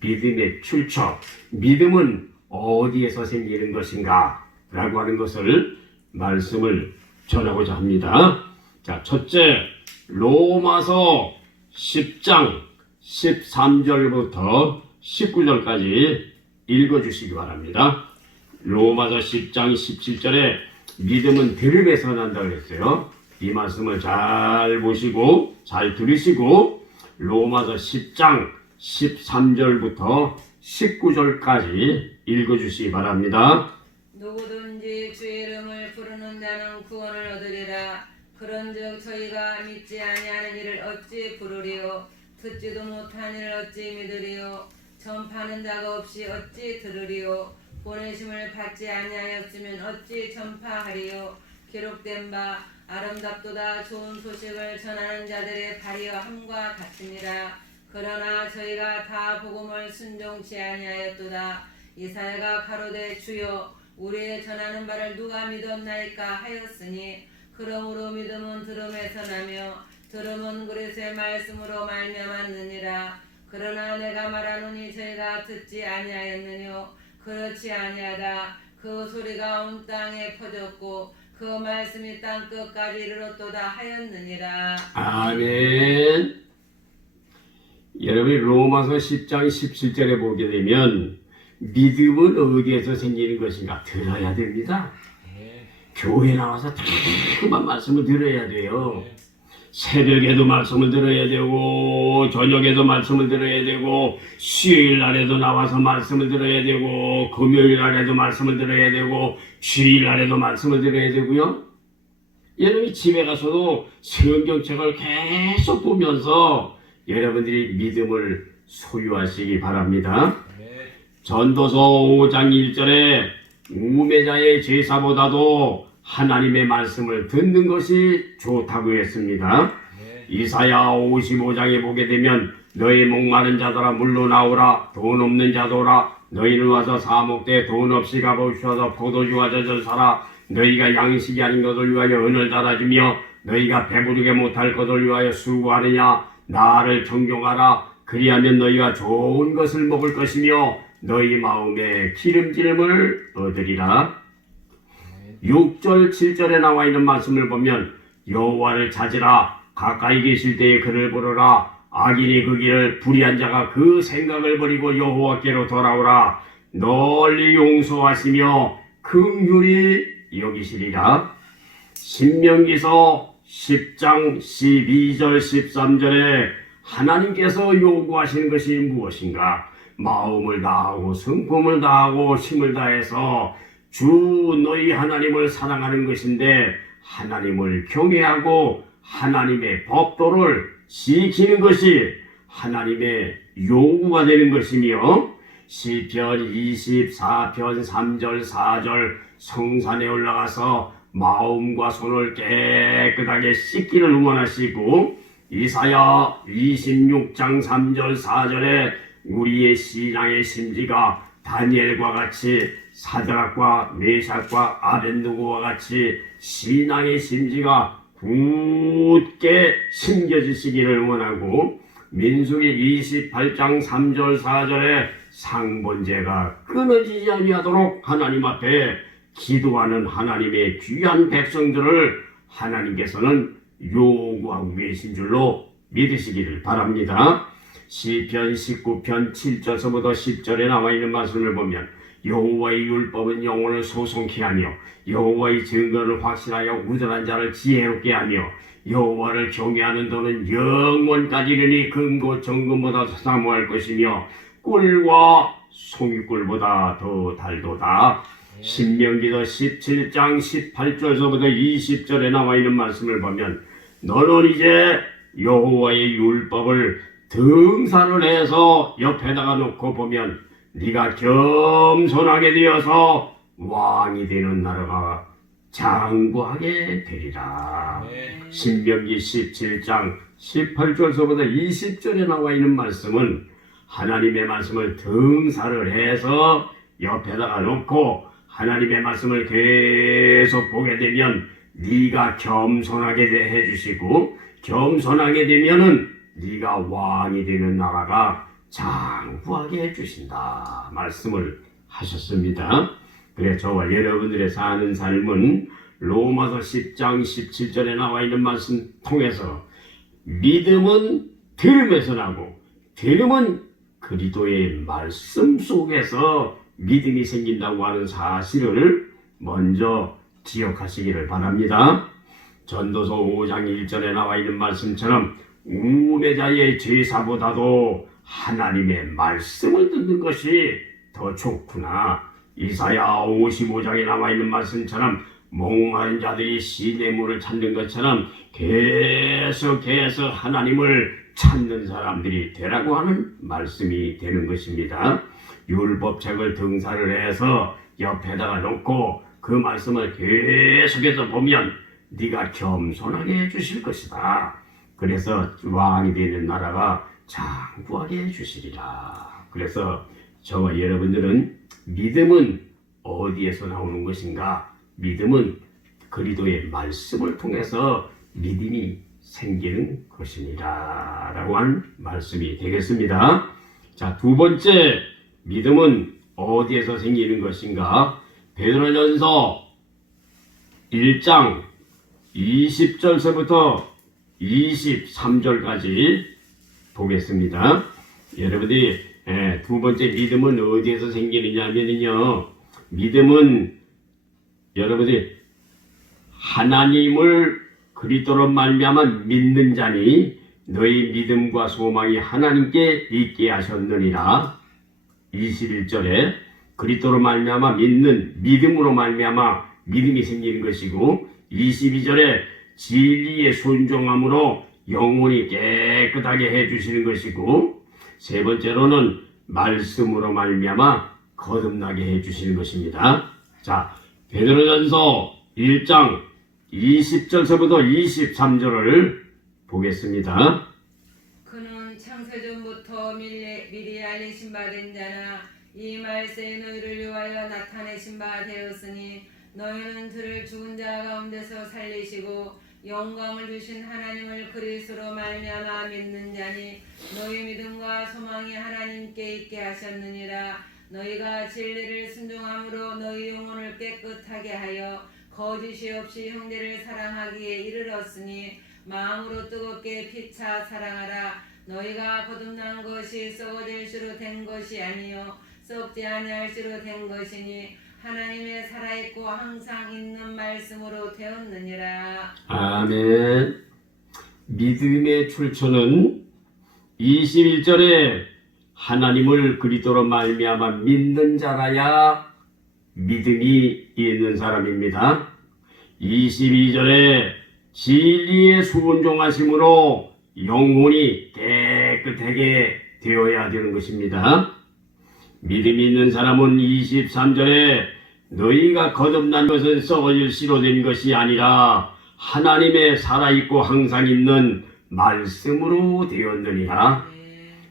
믿음의 출처, 믿음은 어디에서 생기는 것인가 라고 하는 것을 말씀을 전하고자 합니다. 자, 첫째, 로마서 10장 13절부터 19절까지 읽어주시기 바랍니다. 로마서 10장 17절에 믿음은 들음에서 난다 그랬어요. 이 말씀을 잘 보시고 잘 들으시고 로마서 10장 13절부터 19절까지 읽어주시기 바랍니다. 누구든지 주의 이름을 부르는 자는 구원을 얻으리라. 그런즉 저희가 믿지 아니하는 이를 어찌 부르리요? 듣지도 못한 이를 어찌 믿으리요? 전파하는 자가 없이 어찌 들으리요? 보내심을 받지 아니하였으면 어찌 전파하리요? 기록된 바 아름답도다 좋은 소식을 전하는 자들의 발이여 함과 같으니라. 그러나 저희가 다 복음을 순종치 아니하였도다. 이사야가 가로되 주여 우리의 전하는 바를 누가 믿었나이까 하였으니, 그러므로 믿음은 들음에서 나며 들음은 그리스도의 말씀으로 말미암았느니라. 그러나 내가 말하노니 저희가 듣지 아니하였느뇨? 그렇지 아니하다. 그 소리가 온 땅에 퍼졌고 그 말씀이 땅 끝까지 이르렀도다 하였느니라. 아멘. 여러분이 로마서 10장 17절에 보게 되면 믿음은 어디에서 생기는 것인가 들어야 됩니다. 교회 나와서 그만 말씀을 들어야 돼요. 새벽에도 말씀을 들어야 되고 저녁에도 말씀을 들어야 되고 수요일 날에도 나와서 말씀을 들어야 되고 금요일 날에도 말씀을 들어야 되고 주일 날에도 말씀을 들어야 되고요. 여러분이 집에 가서도 성경책을 계속 보면서 여러분들이 믿음을 소유하시기 바랍니다. 전도서 5장 1절에 우매자의 제사보다도 하나님의 말씀을 듣는 것이 좋다고 했습니다. 이사야 55장에 보게 되면 너희 목마른 자들아 물러나오라. 돈 없는 자들아 너희는 와서 사목대 돈 없이 가보시어서 포도주와 젖을 사라. 너희가 양식이 아닌 것을 위하여 은을 달아주며 너희가 배부르게 못할 것을 위하여 수고하느냐. 나를 존경하라. 그리하면 너희가 좋은 것을 먹을 것이며 너희 마음에 기름짐을 얻으리라. 6절 7절에 나와 있는 말씀을 보면 여호와를 찾으라. 가까이 계실 때에 그를 부르라. 악인이 그 길을 불의한 자가 그 생각을 버리고 여호와께로 돌아오라. 널리 용서하시며 긍휼히 여기시리라. 신명기서 10장 12절 13절에 하나님께서 요구하시는 것이 무엇인가? 마음을 다하고 성품을 다하고 힘을 다해서 주 너희 하나님을 사랑하는 것인데 하나님을 경외하고 하나님의 법도를 지키는 것이 하나님의 요구가 되는 것이며, 시편 24편 3절 4절 성산에 올라가서 마음과 손을 깨끗하게 씻기를 원하시고 이사야 26장 3절 4절에 우리의 신앙의 심지가 다니엘과 같이 사드락과 메삭과 아벳느고와 같이 신앙의 심지가 굳게 심겨지시기를 원하고 민수기 28장 3절 4절에 상번제가 끊어지지 아니하도록 하나님 앞에 기도하는 하나님의 귀한 백성들을 하나님께서는 요구하고 계신 줄로 믿으시기를 바랍니다. 시편 19편 7절서부터 10절에 나와 있는 말씀을 보면 여호와의 율법은 영혼을 소송케 하며 여호와의 증거를 확실하여 우둔한 자를 지혜롭게 하며 여호와를 경외하는 도는 영원까지 이르니 금고 정금보다 사모할 것이며 꿀과 송이꿀보다 더 달도다. 신명기도 17장 18절서부터 20절에 나와 있는 말씀을 보면 너는 이제 여호와의 율법을 등산을 해서 옆에다가 놓고 보면 네가 겸손하게 되어서 왕이 되는 나라가 장구하게 되리라. 신명기 17장 18절서부터 20절에 나와 있는 말씀은 하나님의 말씀을 등산을 해서 옆에다가 놓고 하나님의 말씀을 계속 보게 되면 네가 겸손하게 해주시고 겸손하게 되면은 네가 왕이 되는 나라가 장구하게 해주신다 말씀을 하셨습니다. 그래 저와 여러분들의 사는 삶은 로마서 10장 17절에 나와 있는 말씀 통해서 믿음은 들음에서 나고 들음은 그리스도의 말씀 속에서 믿음이 생긴다고 하는 사실을 먼저 기억하시기를 바랍니다. 전도서 5장 1절에 나와 있는 말씀처럼 우매자의 제사보다도 하나님의 말씀을 듣는 것이 더 좋구나. 이사야 55장에 나와 있는 말씀처럼 목마른 자들이 시냇물을 찾는 것처럼 계속해서 하나님을 찾는 사람들이 되라고 하는 말씀이 되는 것입니다. 율법책을 등산을 해서 옆에다가 놓고 그 말씀을 계속해서 보면 네가 겸손하게 해주실 것이다. 그래서 왕이 되는 나라가 장구하게 해주시리라. 그래서 저와 여러분들은 믿음은 어디에서 나오는 것인가? 믿음은 그리스도의 말씀을 통해서 믿음이 생기는 것이니라 라고 하는 말씀이 되겠습니다. 자, 두 번째 믿음은 어디에서 생기는 것인가? 베드로전서 1장 20절서부터 23절까지 보겠습니다. 여러분들이 두 번째 믿음은 어디에서 생기느냐면요, 믿음은 여러분들이 하나님을 그리스도로 말미암아 믿는 자니 너희 믿음과 소망이 하나님께 있게 하셨느니라. 21절에 그리스도로 말미암아 믿는 믿음으로 말미암아 믿음이 생기는 것이고 22절에 진리의 순종함으로 영혼이 깨끗하게 해주시는 것이고 세 번째로는 말씀으로 말미암아 거듭나게 해주시는 것입니다. 자, 베드로전서 1장 20절서부터 23절을 보겠습니다. 그는 창세전부터 미리 알리신 바 된 자나 이 말세에 너희를 위하여 나타내신 바 되었으니 너희는 들을 죽은 자 가운데서 살리시고 영광을 주신 하나님을 그리스도로 말미암아 믿는 자니 너희 믿음과 소망이 하나님께 있게 하셨느니라. 너희가 진리를 순종함으로 너희 영혼을 깨끗하게 하여 거짓이 없이 형제를 사랑하기에 이르렀으니 마음으로 뜨겁게 피차 사랑하라. 너희가 거듭난 것이 썩어질 수로 된 것이 아니요 썩지 아니할 수로 된 것이니 하나님의 살아있고 항상 있는 말씀으로 되었느니라. 아멘. 믿음의 출처는 21절에 하나님을 그리스도로 말미암아 믿는 자라야 믿음이 있는 사람입니다. 22절에 진리의 순종하심으로 영혼이 깨끗하게 되어야 되는 것입니다. 믿음이 있는 사람은 23절에 너희가 거듭난 것은 썩어질 씨로 된 것이 아니라 하나님의 살아있고 항상 있는 말씀으로 되었느니라.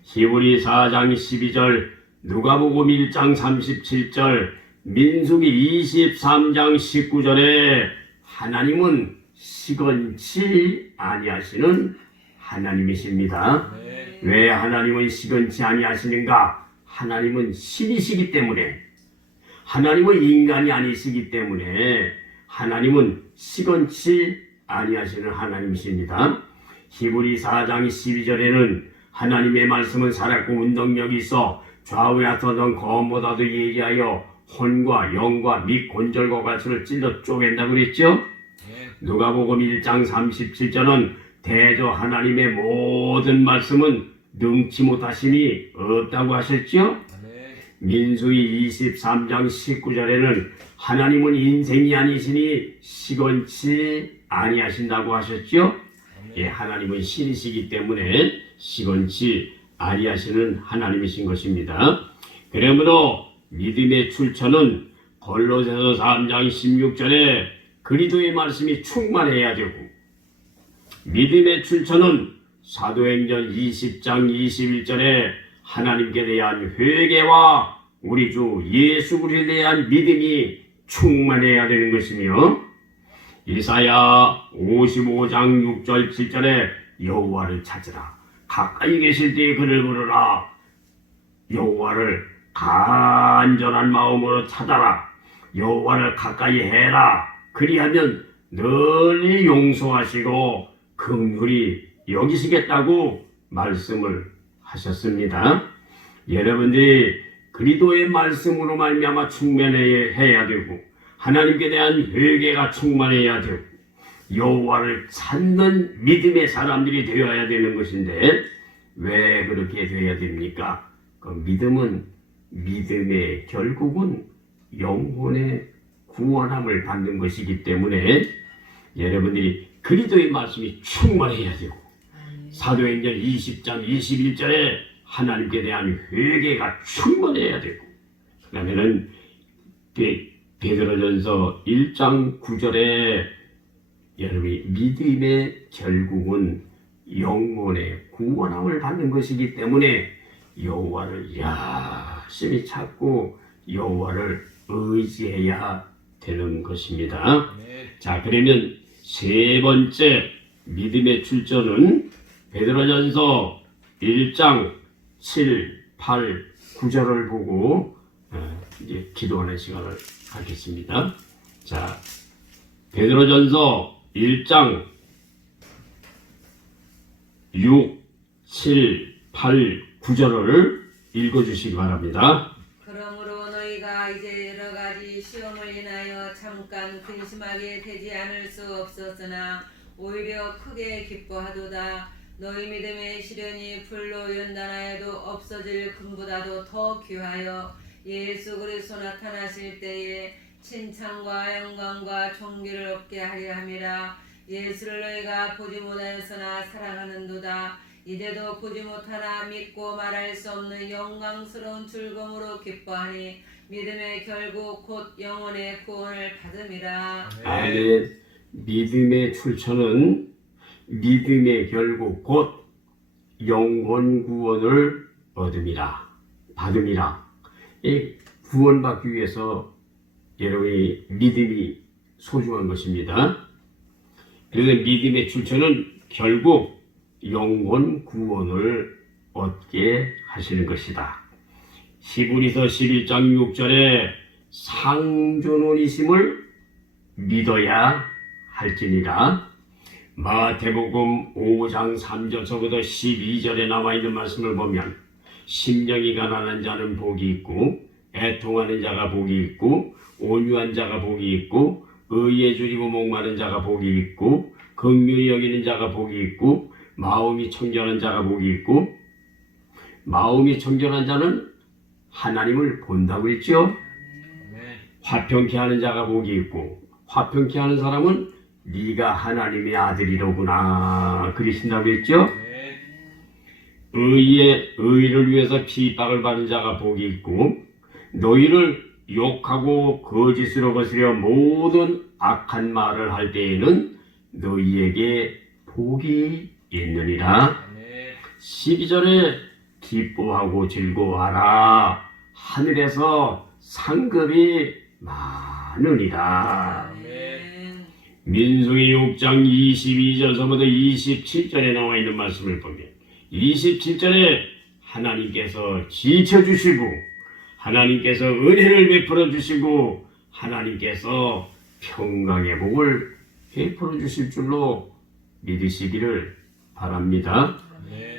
히브리 4장 12절, 누가복음 1장 37절, 민수기 23장 19절에 하나님은 시건치 아니하시는 하나님이십니다. 왜 하나님은 시건치 아니하시는가? 하나님은 신이시기 때문에, 하나님은 인간이 아니시기 때문에 하나님은 시건치 아니하시는 하나님이십니다. 히브리 4장 12절에는 하나님의 말씀은 살았고 운동력이 있어 좌우에 앞서던 검보다도 예리하여 혼과 영과 및 골절과 가시를 찔러 쪼갠다고 그랬죠? 누가복음 1장 37절은 대저 하나님의 모든 말씀은 능치 못하심이 없다고 하셨죠? 민수기 23장 19절에는 하나님은 인생이 아니시니 시건치 아니하신다고 하셨죠? 예, 하나님은 신이시기 때문에 시건치 아니하시는 하나님이신 것입니다. 그러므로 믿음의 출처는 골로새서 3장 16절에 그리스도의 말씀이 충만해야 되고, 믿음의 출처는 사도행전 20장 21절에 하나님께 대한 회개와 우리 주 예수 그리스도에 대한 믿음이 충만해야 되는 것이며, 이사야 55장 6절 7절에 여호와를 찾으라, 가까이 계실 때에 그를 부르라, 여호와를 간절한 마음으로 찾아라, 여호와를 가까이 해라, 그리하면 널리 용서하시고 긍휼히 여기시겠다고 말씀을 하셨습니다. 여러분들이 그리스도의 말씀으로 말미암아 충만해야 되고, 하나님께 대한 회개가 충만해야 되고, 여호와를 찾는 믿음의 사람들이 되어야 되는 것인데, 왜 그렇게 되어야 됩니까? 그 믿음의 결국은 영혼의 구원함을 받는 것이기 때문에 여러분들이 그리스도의 말씀이 충만해야 되고, 사도행전 20장 21절에 하나님께 대한 회개가 충만해야 되고, 그러면은 베드로전서 1장 9절에 여러분이 믿음의 결국은 영혼의 구원함을 받는 것이기 때문에 여호와를 열심히 찾고 여호와를 의지해야 되는 것입니다. 자, 그러면 세 번째 믿음의 출처는 베드로전서 1장 7, 8, 9절을 보고 이제 기도하는 시간을 갖겠습니다. 자, 베드로전서 1장 6, 7, 8, 9절을 읽어주시기 바랍니다. 그러므로 너희가 이제 여러 가지 시험을 인하여 잠깐 근심하게 되지 않을 수 없었으나 오히려 크게 기뻐하도다. 너희 믿음의 시련이 불로 연단하여도 없어질 금보다도 더 귀하여 예수 그리스도 나타나실 때에 칭찬과 영광과 존귀를 얻게 하려 함이라. 예수를 너희가 보지 못하였으나 사랑하는도다. 이제도 보지 못하나 믿고 말할 수 없는 영광스러운 즐거움으로 기뻐하니 믿음의 결국 곧 영혼의 구원을 받음이라. 아멘. 믿음의 출처는 믿음의 결국 곧 영혼 구원을 받음이라. 이 구원받기 위해서 여러분이 믿음이 소중한 것입니다. 그래서 믿음의 출처는 결국 영혼 구원을 얻게 하시는 것이다. 히브리서 11장 6절에 상존원이심을 믿어야 할지니라. 마태복음 5장 3절서부터 12절에 나와 있는 말씀을 보면 심령이 가난한 자는 복이 있고 애통하는 자가 복이 있고 온유한 자가 복이 있고 의에 줄이고 목마른 자가 복이 있고 긍휼히 여기는 자가 복이 있고 마음이 청결한 자가 복이 있고, 마음이 청결한 자는 하나님을 본다고 했죠. 화평케 하는 자가 복이 있고, 화평케 하는 사람은 네가 하나님의 아들이로구나 그러신다고 했죠. 의를 위해서 핍박을 받는 자가 복이 있고, 너희를 욕하고 거짓으로 거스려 모든 악한 말을 할 때에는 너희에게 복이 있느니라. 12절에 기뻐하고 즐거워하라. 하늘에서 상급이 많으니라. 아멘. 민수기 6장 22절서부터 27절에 나와 있는 말씀을 보면 27절에 하나님께서 지켜주시고 하나님께서 은혜를 베풀어 주시고 하나님께서 평강의 복을 베풀어 주실 줄로 믿으시기를 바랍니다.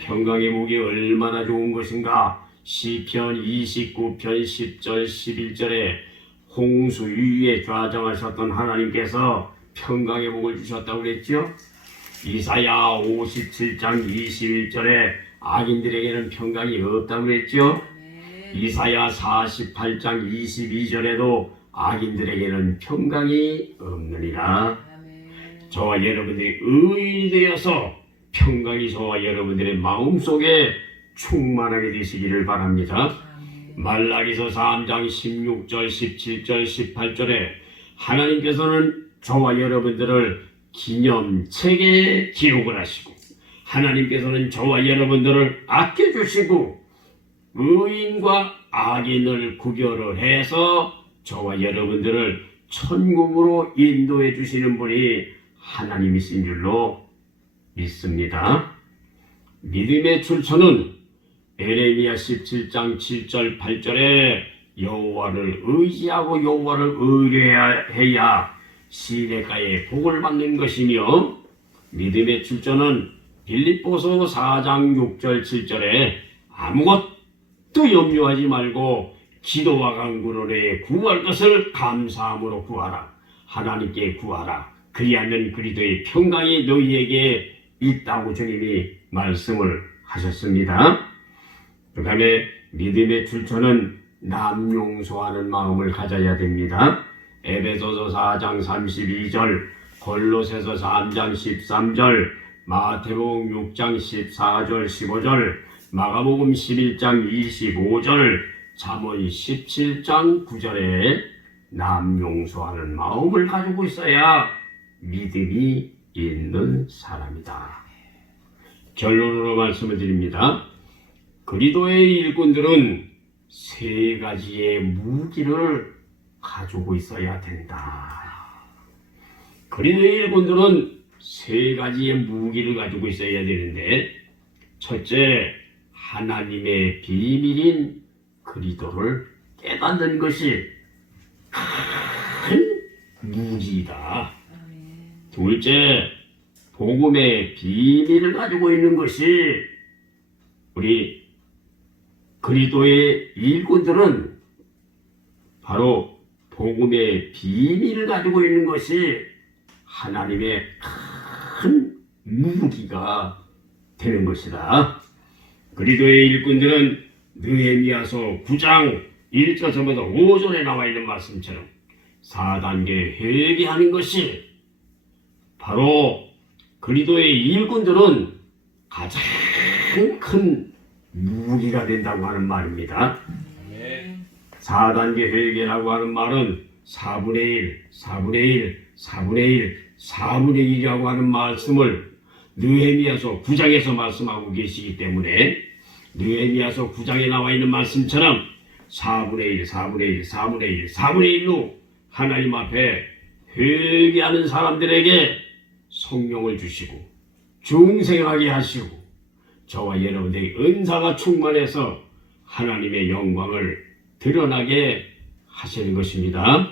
평강의 복이 얼마나 좋은 것인가. 시편 29편 10절 11절에 홍수 위에 좌정하셨던 하나님께서 평강의 복을 주셨다고 그랬죠. 이사야 57장 21절에 악인들에게는 평강이 없다고 그랬죠. 이사야 48장 22절에도 악인들에게는 평강이 없느니라. 저와 여러분들이 의인이 되어서 평강이 저와 여러분들의 마음속에 충만하게 되시기를 바랍니다. 말라기서 3장 16절 17절 18절에 하나님께서는 저와 여러분들을 기념책에 기록을 하시고 하나님께서는 저와 여러분들을 아껴주시고 의인과 악인을 구별을 해서 저와 여러분들을 천국으로 인도해 주시는 분이 하나님이신 줄로 믿습니다. 믿음의 출처는 에레미야 17장 7절 8절에 여호와를 의지하고 여호와를 의뢰해야 시냇가에 복을 받는 것이며 믿음의 출처는 빌립보서 4장 6절 7절에 아무것도 염려하지 말고 기도와 간구로 구할 것을 감사함으로 구하라. 하나님께 구하라. 그리하면 그리스도의 평강이 너희에게 있다고 주님이 말씀을 하셨습니다. 그 다음에 믿음의 출처는 남용서하는 마음을 가져야 됩니다. 에베소서 4장 32절, 골로새서 3장 13절, 마태복음 6장 14절 15절, 마가복음 11장 25절, 잠언 17장 9절에 남용서하는 마음을 가지고 있어야 믿음이 있는 사람이다. 결론으로 말씀을 드립니다. 그리스도의 일꾼들은 세 가지의 무기를 가지고 있어야 된다. 그리스도의 일꾼들은 세 가지의 무기를 가지고 있어야 되는데, 첫째, 하나님의 비밀인 그리스도를 깨닫는 것이 큰 무기이다. 둘째, 복음의 비밀을 가지고 있는 것이 우리 그리스도의 일꾼들은 바로 복음의 비밀을 가지고 있는 것이 하나님의 큰 무기가 되는 것이다. 그리스도의 일꾼들은 느헤미야서 9장 1절부터 5절에 나와 있는 말씀처럼 4단계 회개하는 것이 바로 그리스도의 일꾼들은 가장 큰 무기가 된다고 하는 말입니다. 4단계 회개라고 하는 말은 4분의 1, 4분의 1, 4분의 1, 4분의 1이라고 하는 말씀을 느헤미야서 9장에서 말씀하고 계시기 때문에 느헤미야서 9장에 나와 있는 말씀처럼 4분의 1, 4분의 1, 4분의 1, 4분의 1로 하나님 앞에 회개하는 사람들에게 성령을 주시고 중생하게 하시고 저와 여러분들의 은사가 충만해서 하나님의 영광을 드러나게 하시는 것입니다.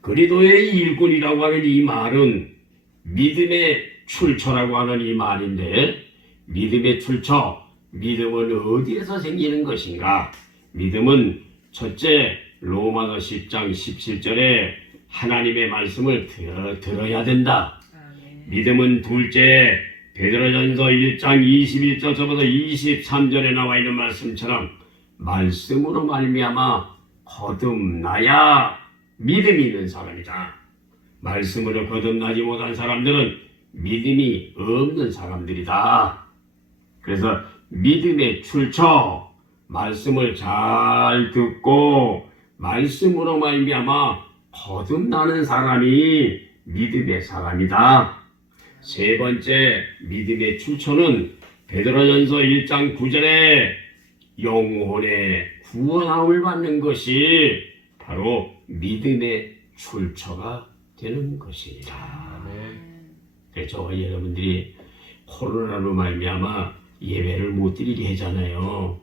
그리스도의 일꾼이라고 하는 이 말은 믿음의 출처라고 하는 이 말인데, 믿음의 출처, 믿음은 어디에서 생기는 것인가? 믿음은 첫째 로마서 10장 17절에 하나님의 말씀을 들어야 된다. 믿음은 둘째 베드로전서 1장 21절부터 23절에 나와 있는 말씀처럼 말씀으로 말미암아 거듭나야 믿음이 있는 사람이다. 말씀으로 거듭나지 못한 사람들은 믿음이 없는 사람들이다. 그래서 믿음의 출처, 말씀을 잘 듣고 말씀으로 말미암아 거듭나는 사람이 믿음의 사람이다. 세 번째 믿음의 출처는 베드로전서 1장 9절에 영혼의 구원함을 받는 것이 바로 믿음의 출처가 되는 것입니다. 그래서 저와 여러분들이 코로나로 말미암아 예배를 못 드리게 하잖아요.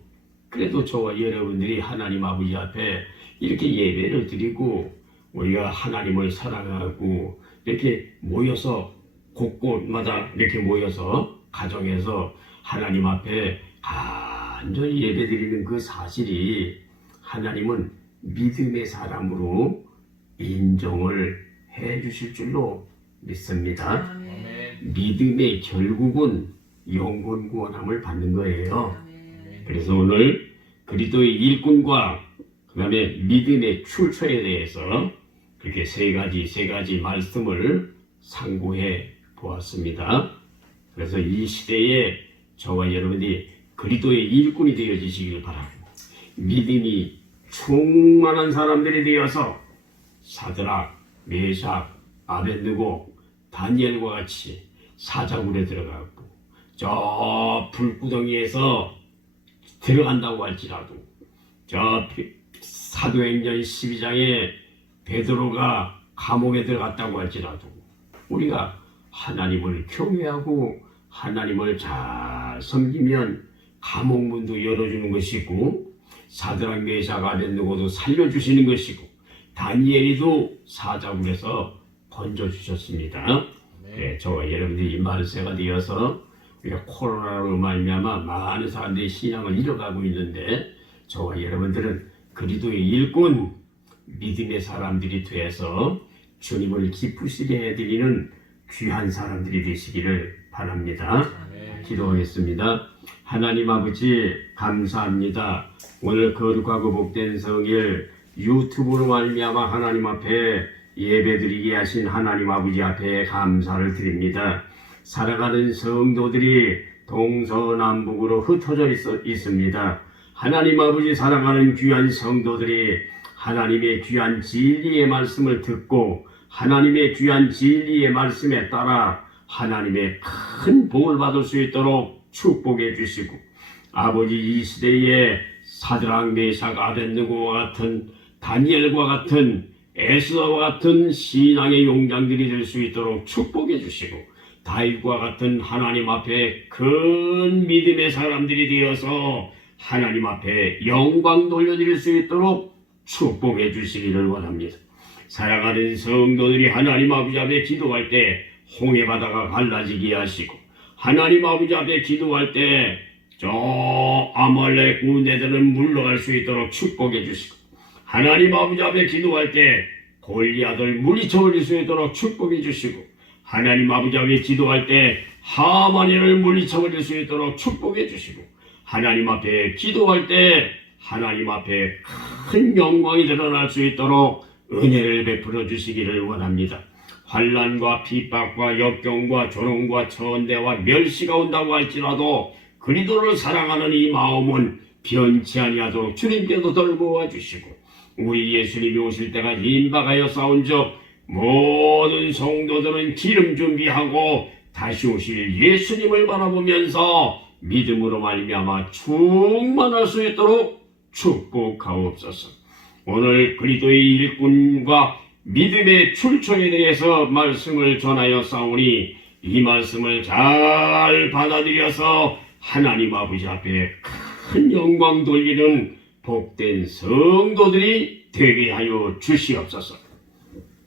그래도 저와 여러분들이 하나님 아버지 앞에 이렇게 예배를 드리고 우리가 하나님을 사랑하고 이렇게 모여서 곳곳마다 이렇게 모여서 가정에서 하나님 앞에 간절히 예배 드리는 그 사실이 하나님은 믿음의 사람으로 인정을 해 주실 줄로 믿습니다. 아멘. 믿음의 결국은 영혼 구원함을 받는 거예요. 아멘. 그래서 오늘 그리스도의 일꾼과 그 다음에 믿음의 출처에 대해서 그렇게 세 가지 말씀을 상고해 보았습니다. 그래서 이 시대에 저와 여러분이 그리스도의 일꾼이 되어지시길 바라고 믿음이 충만한 사람들이 되어서 사드락, 메삭, 아벳느고, 다니엘과 같이 사자굴에 들어가고 저 불구덩이에서 들어간다고 할지라도 저 사도행전 12장에 베드로가 감옥에 들어갔다고 할지라도 우리가 하나님을 경외하고 하나님을 잘 섬기면 감옥문도 열어주는 것이고 사드락 메삭 아벳느고도 살려주시는 것이고 다니엘이도 사자굴에서 건져주셨습니다. 네, 저와 여러분들이 말세가 되어서 우리가 코로나로 말미암아 많은 사람들이 신앙을 잃어가고 있는데 저와 여러분들은 그리스도의 일꾼 믿음의 사람들이 되어서 주님을 기쁘시게 해드리는 귀한 사람들이 되시기를 바랍니다. 기도하겠습니다. 하나님 아버지 감사합니다. 오늘 거룩하고 복된 성일 유튜브로 말미암아 하나님 앞에 예배드리게 하신 하나님 아버지 앞에 감사를 드립니다. 살아가는 성도들이 동서남북으로 흩어져 있습니다. 하나님 아버지 살아가는 귀한 성도들이 하나님의 귀한 진리의 말씀을 듣고 하나님의 귀한 진리의 말씀에 따라 하나님의 큰 복을 받을 수 있도록 축복해 주시고 아버지 이 시대에 사드락 메삭 아벳느고와 같은 다니엘과 같은 에스더와 같은 신앙의 용장들이 될 수 있도록 축복해 주시고 다윗과 같은 하나님 앞에 큰 믿음의 사람들이 되어서 하나님 앞에 영광 돌려드릴 수 있도록 축복해 주시기를 원합니다. 살아가는 성도들이 하나님 아버지 앞에 기도할 때 홍해 바다가 갈라지게 하시고 하나님 아버지 앞에 기도할 때 저 아말렉 군대들은 물러갈 수 있도록 축복해 주시고 하나님 아버지 앞에 기도할 때 골리앗을 물리쳐 버릴 수 있도록 축복해 주시고 하나님 아버지 앞에 기도할 때 하만을 물리쳐 버릴 수 있도록 축복해 주시고 하나님 앞에 기도할 때 하나님 앞에 큰 영광이 드러날 수 있도록 은혜를 베풀어 주시기를 원합니다. 환난과 핍박과 역경과 조롱과 천대와 멸시가 온다고 할지라도 그리스도를 사랑하는 이 마음은 변치 아니하도록 주님께서 돌보아 주시고 우리 예수님이 오실 때가 임박하여 싸운즉 모든 성도들은 기름 준비하고 다시 오실 예수님을 바라보면서 믿음으로 말미암아 충만할 수 있도록 축복하옵소서. 오늘 그리스도의 일꾼과 믿음의 출처에 대해서 말씀을 전하여 싸우니 이 말씀을 잘 받아들여서 하나님 아버지 앞에 큰 영광 돌리는 복된 성도들이 되게 하여 주시옵소서.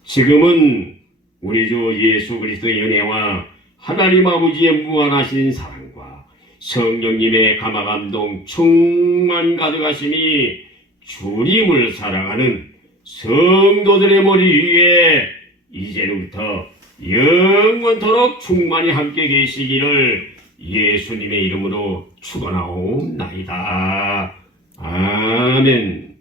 지금은 우리 주 예수 그리스도의 은혜와 하나님 아버지의 무한하신 사랑과 성령님의 감화감동 충만 가득하심이 주님을 사랑하는 성도들의 머리 위에 이제부터 영원토록 충만히 함께 계시기를 예수님의 이름으로 축원하옵나이다. 아멘.